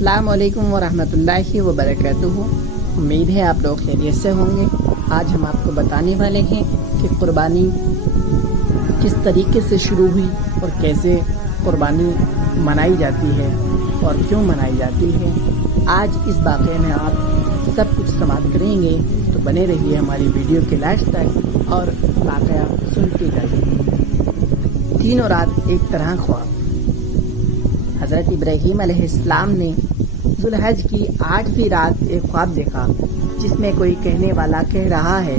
अस्सलाम वालेकुम वरहमतुल्लाहि वबरकातुहू। उम्मीद है आप लोग खैरियत से होंगे। आज हम आपको बताने वाले हैं कि कुर्बानी किस तरीके से शुरू हुई और कैसे कुर्बानी मनाई जाती है और क्यों मनाई जाती है। आज इस वाक़े में आप सब कुछ समाप्त करेंगे, तो बने रहिए हमारी वीडियो के लास्ट तक और वाक़या सुनते जाइए। तीनों रात एक तरह ख्वाब। हज़रत इब्राहीम अलैहिस्सलाम ने ज़ुल्हज की 8वीं रात एक ख्वाब देखा, जिसमें कोई कहने वाला कह रहा है,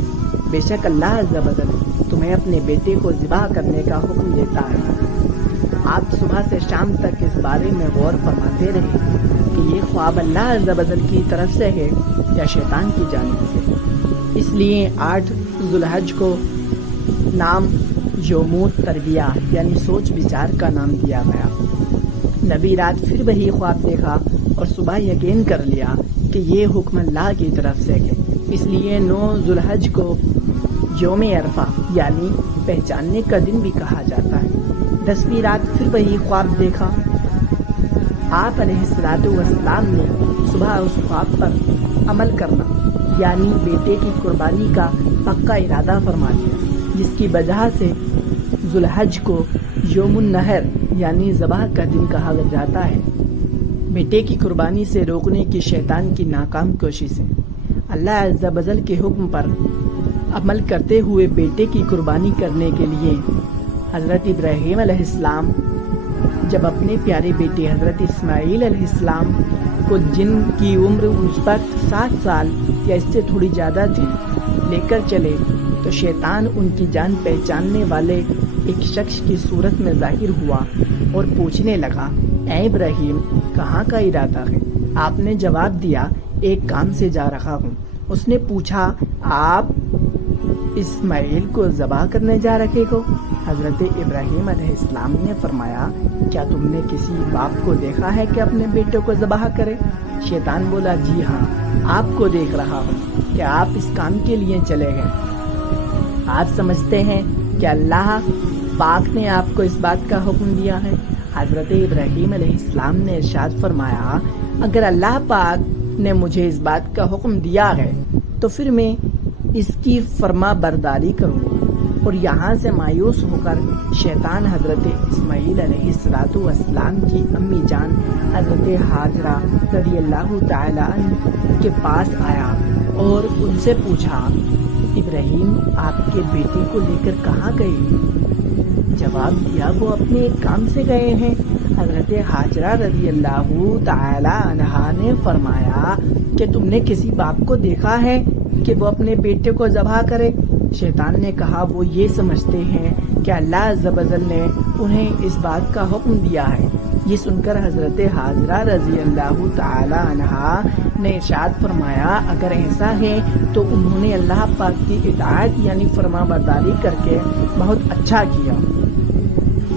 बेशक अल्लाह अज़्ज़ व जल तुम्हें अपने बेटे को ज़िबा करने का हुक्म देता है। आप सुबह से शाम तक इस बारे में गौर फरमाते रहे कि ये ख्वाब अल्लाह अज़्ज़ व जल की तरफ से है या शैतान की जानिब से। इसलिए 8 ज़ुल्हज को नाम यौमुत तरबिया यानी सोच विचार का नाम दिया गया। नबी रात फिर वही ख्वाब देखा और सुबह यकीन कर लिया कि ये हुक्म अल्लाह की तरफ से है। इसलिए 9 ज़ुल्हज को यौम अरफा यानी पहचानने का दिन भी कहा जाता है। 10वीं रात फिर वही ख्वाब देखा। आप अलैहिस्सलातु वस्सलाम ने सुबह उस ख्वाब पर अमल करना यानी बेटे की कुर्बानी का पक्का इरादा फरमा लिया, जिसकी वजह से ज़ुल्हज को यौमुन नहर यानी ज़बाह का दिन कहा जाता है। बेटे की कुर्बानी से रोकने की शैतान की नाकाम कोशिशें। अल्लाह अज़्ज़ व जल के हुक्म पर अमल करते हुए बेटे की कुर्बानी करने के लिए हज़रत इब्राहीम अलैहिस्सलाम जब अपने प्यारे बेटे हज़रत इस्माईल अलैहिस्सलाम को, जिनकी उम्र उस वक्त 7 साल या इससे थोड़ी ज़्यादा थी, लेकर चले, तो शैतान उनकी जान पहचानने वाले एक शख्स की सूरत में जाहिर हुआ और पूछने लगा, ऐ इब्राहीम कहाँ का इरादा है। आपने जवाब दिया, एक काम से जा रहा हूँ। उसने पूछा, आप इस्माईल को ज़बा करने जा रहे हो। हज़रत इब्राहीम अलैहिस्सलाम ने फरमाया, क्या तुमने किसी बाप को देखा है कि अपने बेटे को ज़बा करे। शैतान बोला, जी हाँ, आपको देख रहा हूँ कि आप इस काम के लिए चले गए। आप समझते हैं कि अल्लाह पाक ने आपको इस बात का हुक्म दिया है। हज़रत इब्राहीम अलैहिस्सलाम ने इरशाद फरमाया, अगर अल्लाह पाक ने मुझे इस बात का हुक्म दिया है तो फिर मैं इसकी फर्मा बरदारी करूँगा। और यहाँ से मायूस होकर शैतान हज़रत इस्माईल अलैहिस्सलातु वस्सलाम की अम्मी जान हज़रत हाजरा रज़ियल्लाहु ताला अन्हा के पास आया और उनसे पूछा, इब्राहीम आपके बेटे को लेकर कहाँ गए। जवाब दिया, वो अपने एक काम से गए हैं। हज़रत हाजरा रज़ियल्लाहु ताला अन्हा ने फरमाया कि तुमने किसी बाप को देखा है कि वो अपने बेटे को ज़बह करे। शैतान ने कहा, वो ये समझते हैं कि अल्लाह अज़्ज़ व जल ने उन्हें इस बात का हुक्म दिया है। ये सुनकर हज़रत हाजरा रज़ियल्लाहु ताला अन्हा ने इरशाद फरमाया, अगर ऐसा है तो उन्होंने अल्लाह पाक की इताअत यानी फरमाबरदारी करके बहुत अच्छा किया।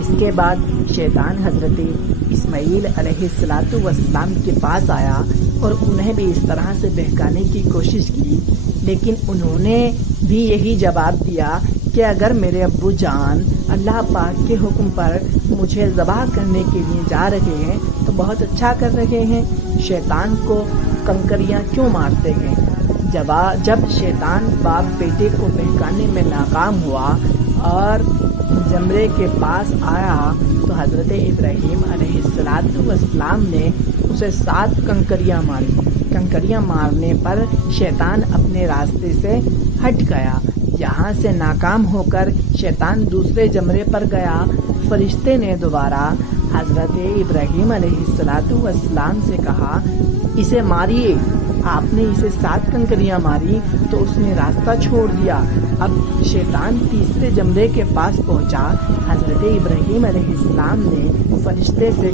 इसके बाद शैतान हज़रत इस्माईल अलैहिस्सलातु वस्सलाम के पास आया और उन्हें भी इस तरह से बहकाने की कोशिश की, लेकिन उन्होंने भी यही जवाब दिया कि अगर मेरे अब्बू जान अल्लाह पाक के हुक्म पर मुझे ज़बह करने के लिए जा रहे हैं तो बहुत अच्छा कर रहे हैं। शैतान को कंकरियां क्यों मारते हैं। जब शैतान बाप बेटे को बहकाने में नाकाम हुआ और जमरे के पास आया तो हज़रत इब्राहीम अलैहिस्सलातु वस्सलाम ने उसे 7 कंकरियां मारी। कंकरियां मारने पर शैतान अपने रास्ते से हट गया। यहाँ से नाकाम होकर शैतान दूसरे जमरे पर गया। फरिश्ते ने दोबारा हज़रत इब्राहीम अलैहिस्सलातु वस्सलाम से कहा, इसे मारिए। आपने इसे 7 कंकरियां मारी तो उसने रास्ता छोड़ दिया। अब शैतान तीसरे जमरे के पास पहुंचा। हज़रत इब्राहीम अलैहिस्सलाम ने फरिश्ते से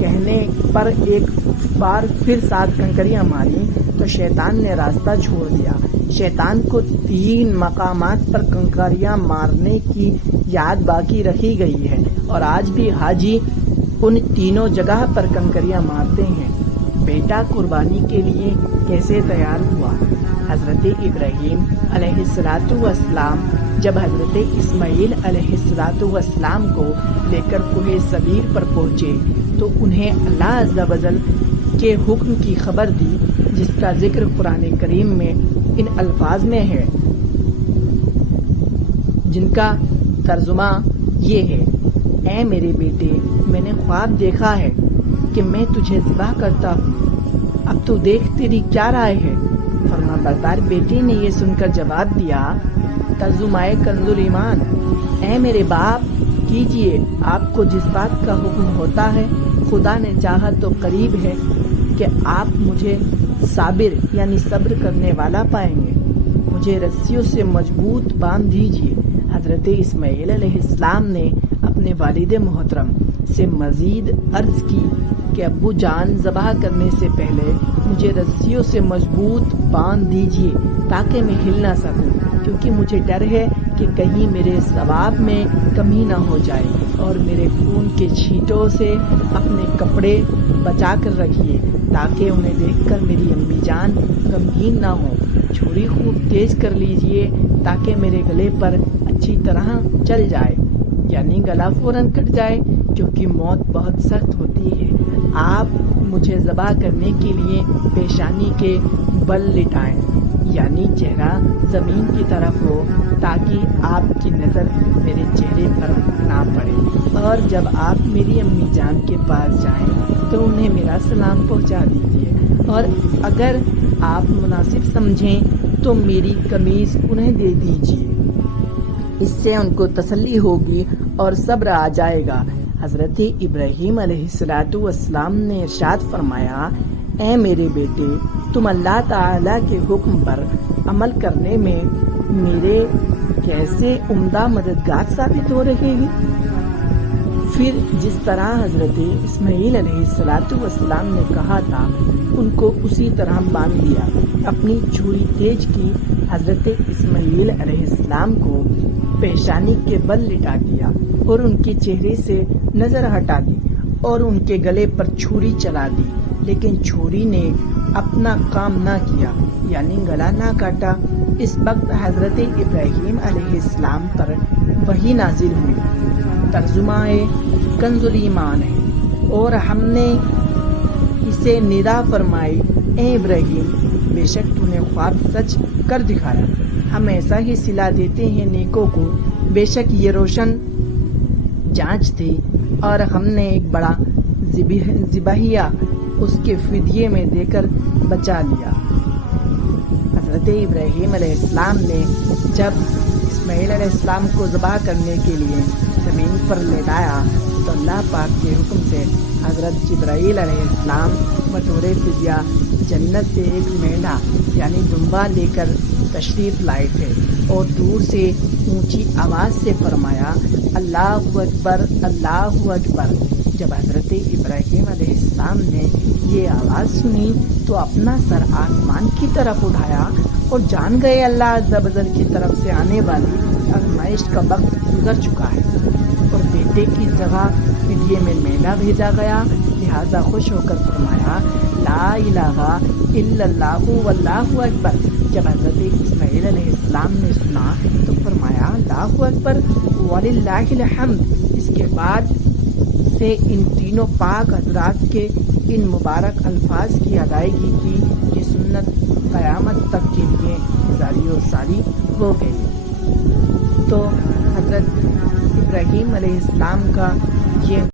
कहने पर एक बार फिर 7 कंकरियां मारी तो शैतान ने रास्ता छोड़ दिया। शैतान को 3 मकामात पर कंकरियां मारने की याद बाकी रखी गई है और आज भी हाजी उन तीनों जगह पर कंकरियां मारते हैं। बेटा कुर्बानी के लिए कैसे तैयार हुआ। हज़रत इब्राहीम अलैहिस्सलातु वस्सलाम जब हज़रत इस्माईल अलैहिस्सलातु वस्सलाम को लेकर कुहे सबीर पर पहुँचे तो उन्हें अल्लाह अज़्ज़ व जल کے حکم کی خبر دی جس کا ذکر قرآن کریم میں ان الفاظ میں ہے، جن کا ترجمہ یہ ہے: اے میرے بیٹے، میں نے خواب دیکھا ہے کہ میں تجھے ذبح کرتا ہوں، اب تو دیکھ تیری کیا رائے ہے؟ فرمانبردار بیٹے نے یہ سن کر جواب دیا، ترجمہ کنز ایمان: اے میرے باپ، کیجئے، آپ کو جس بات کا حکم ہوتا ہے، خدا نے چاہا تو قریب ہے کہ آپ مجھے صابر یعنی صبر کرنے والا پائیں گے، مجھے رسیوں سے مضبوط باندھ دیجئے۔ حضرت اسماعیل علیہ السلام نے اپنے والد محترم سے مزید عرض کی کہ ابو جان، ذبح کرنے سے پہلے مجھے رسیوں سے مضبوط باندھ دیجئے تاکہ میں ہل نہ سکوں، کیونکہ مجھے ڈر ہے کہ کہیں میرے ثواب میں کمی نہ ہو جائے، اور میرے خون کے چھینٹوں سے اپنے کپڑے بچا کر رکھیے تاکہ انہیں دیکھ کر میری امی جان غمگین نہ ہو۔ چھری خوب تیز کر لیجئے تاکہ میرے گلے پر اچھی طرح چل جائے، یعنی گلا فوراً کٹ جائے، کیونکہ موت بہت سخت ہوتی ہے۔ آپ مجھے ذبح کرنے کے لیے پیشانی کے بل لٹائیں، یعنی چہرہ زمین کی طرف ہو تاکہ آپ کی نظر میرے چہرے پر نہ پڑے، اور جب آپ میری امی جان کے پاس جائیں تو انہیں میرا سلام پہنچا دیجیے، اور اگر آپ مناسب سمجھیں تو میری قمیض انہیں دے دیجیے، اس سے ان کو تسلی ہوگی اور صبر آ جائے گا۔ حضرت ابراہیم علیہ السلام نے ارشاد فرمایا، اے میرے بیٹے، تم اللہ تعالیٰ کے حکم پر عمل کرنے میں میرے کیسے عمدہ مددگار ثابت ہو رہے ہیں؟ پھر جس طرح حضرت اسماعیل علیہ السلام نے کہا تھا ان کو اسی طرح باندھ دیا، اپنی چھری تیز کی، حضرت اسماعیل علیہ السلام کو پیشانی کے بل لٹا دیا اور ان کے چہرے سے نظر ہٹا دی اور ان کے گلے پر چھری چلا دی، لیکن چھری نے اپنا کام نہ کیا، یعنی گلا نہ کاٹا۔ اس وقت حضرت ابراہیم علیہ السلام پر وحی نازل ہوئی، ترجمہ کنز ایمان ہے، اور ہم نے اسے ندا فرمائی، اے ابراہیم، بے شک تو نے خواب سچ کر دکھایا، ہم ایسا ہی صلہ دیتے ہیں نیکوں کو، بے شک یہ روشن جانچ تھی، اور ہم نے ایک بڑا ذبیحہ اس کے فدیے میں دے کر بچا لیا۔ حضرت ابراہیم علیہ السلام نے جب اسماعیل علیہ السلام کو ذبح کرنے کے لیے زمین پر لٹایا تو اللہ پاک کے حکم سے حضرت جبرائیل علیہ السلام بطور فدیہ جنت سے ایک مینڈھا یعنی دمبا لے کر تشریف لائے تھے، اور دور سے اونچی آواز سے فرمایا، اللہ اکبر، اللہ اکبر۔ جب حضرت ابراہیم علیہ السلام نے یہ آواز سنی تو اپنا سر آسمان کی طرف اٹھایا اور جان گئے اللہ عز و جل کی طرف سے آنے والی آزمائش کا وقت گزر چکا ہے، اور بیٹے کی جگہ فدیے میں مینڈھا بھیجا گیا، لہذا خوش ہو کر فرمایا، لا الہ الا اللہ واللہ اکبر۔ جب حضرت اسماعیل علیہ السلام نے سنا تو فرمایا، اللہ اکبر وللہ الحمد۔ اس کے بعد سے ان تینوں پاک حضرات کے ان مبارک الفاظ کی ادائیگی کی یہ سنت قیامت تک کے لیے جاری و ساری ہو گئی۔ تو حضرت ابراہیم علیہ السلام کا یہ